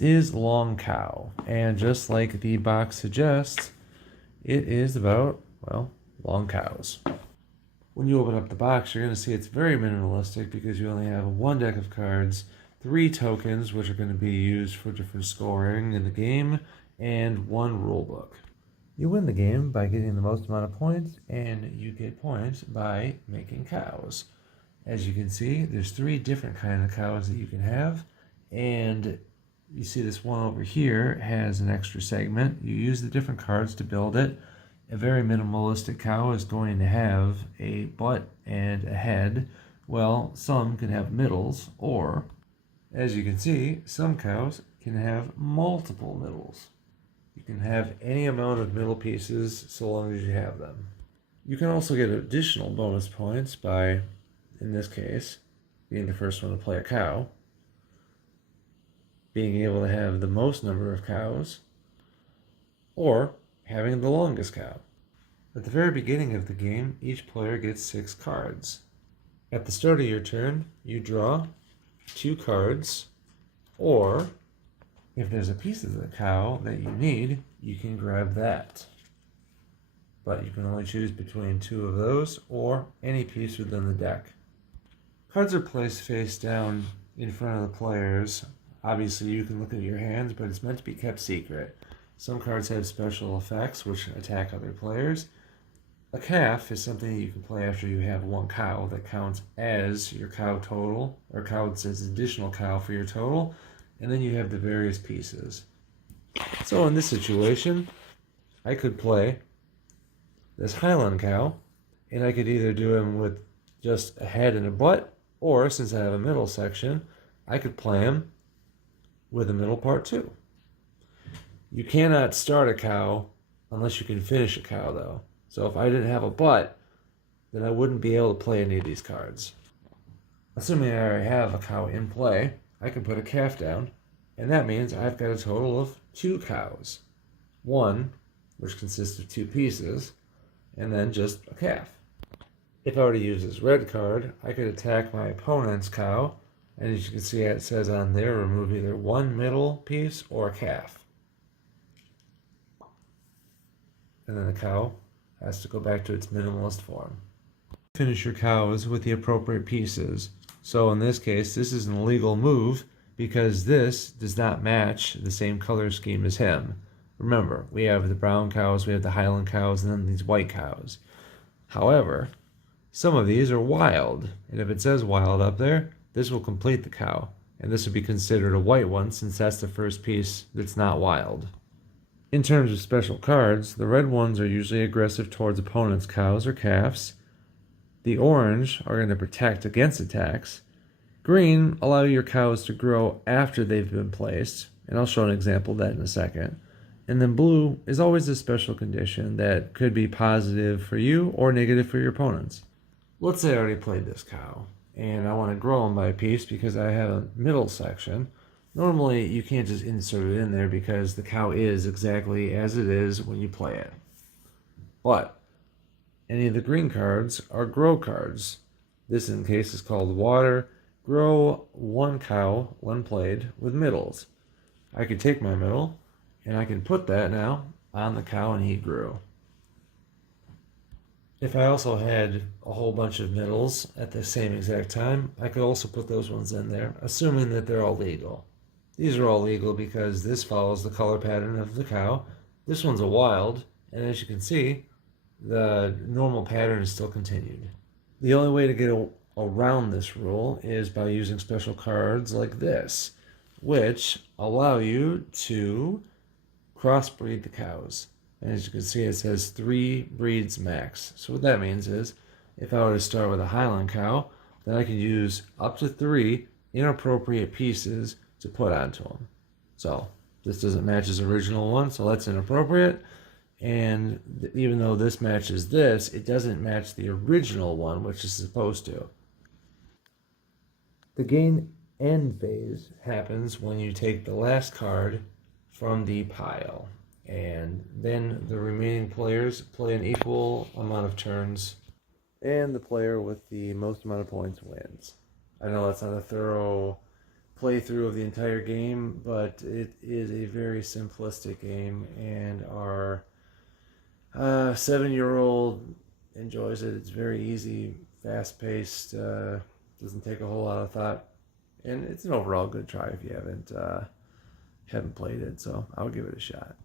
Is long cow, and just like the box suggests, it is about, well, long cows. When you open up the box, you're going to see it's very minimalistic because you only have one deck of cards, 3 tokens, which are going to be used for different scoring in the game, and 1 rule book. You win the game by getting the most amount of points, and you get points by making cows. As you can see, there's 3 different kinds of cows that you can have, and you see this one over here has an extra segment. You use the different cards to build it. A very minimalistic cow is going to have a butt and a head. Well, some can have middles, or, as you can see, some cows can have multiple middles. You can have any amount of middle pieces so long as you have them. You can also get additional bonus points by, in this case, being the first one to play a cow, being able to have the most number of cows, or having the longest cow. At the very beginning of the game, each player gets 6 cards. At the start of your turn, you draw 2 cards, or if there's a piece of the cow that you need, you can grab that. But you can only choose between 2 of those, or any piece within the deck. Cards are placed face down in front of the players. Obviously, you can look at your hands, but it's meant to be kept secret. Some cards have special effects which attack other players. A calf is something that you can play after you have 1 cow that counts as your cow total, or counts as additional cow for your total, and then you have the various pieces. So in this situation, I could play this Highland cow, and I could either do him with just a head and a butt, or since I have a middle section, I could play him with a middle part too. You cannot start a cow unless you can finish a cow, though. So if I didn't have a butt, then I wouldn't be able to play any of these cards. Assuming I already have a cow in play, I can put a calf down, and that means I've got a total of 2 cows. 1, which consists of 2 pieces, and then just a calf. If I were to use this red card, I could attack my opponent's cow, and as you can see, it says on there, remove either 1 middle piece or a calf. And then the cow has to go back to its minimalist form. Finish your cows with the appropriate pieces. So in this case, this is an illegal move because this does not match the same color scheme as him. Remember, we have the brown cows, we have the Highland cows, and then these white cows. However, some of these are wild, and if it says wild up there, this will complete the cow, and this would be considered a white one since that's the first piece that's not wild. In terms of special cards, the red ones are usually aggressive towards opponents' cows or calves. The orange are going to protect against attacks. Green allow your cows to grow after they've been placed, and I'll show an example of that in a second. And then blue is always a special condition that could be positive for you or negative for your opponents. Let's say I already played this cow, and I want to grow them by a piece because I have a middle section. Normally, you can't just insert it in there because the cow is exactly as it is when you play it. But any of the green cards are grow cards. This, in case, is called water. Grow 1 cow when played with middles. I could take my middle, and I can put that now on the cow, and he grew. If I also had a whole bunch of middles at the same exact time, I could also put those ones in there, assuming that they're all legal. These are all legal because this follows the color pattern of the cow. This one's a wild, and as you can see, the normal pattern is still continued. The only way to get around this rule is by using special cards like this, which allow you to crossbreed the cows. And as you can see, it says 3 breeds max. So what that means is, if I were to start with a Highland cow, then I can use up to 3 inappropriate pieces to put onto them. So this doesn't match his original one, so that's inappropriate. And even though this matches this, it doesn't match the original one, which is supposed to. The game end phase happens when you take the last card from the pile. And then the remaining players play an equal amount of turns, and the player with the most amount of points wins. I know that's not a thorough playthrough of the entire game, but it is a very simplistic game, and our 7-year-old enjoys it. It's very easy, fast paced, doesn't take a whole lot of thought, and it's an overall good try if you haven't played it. So I'll give it a shot.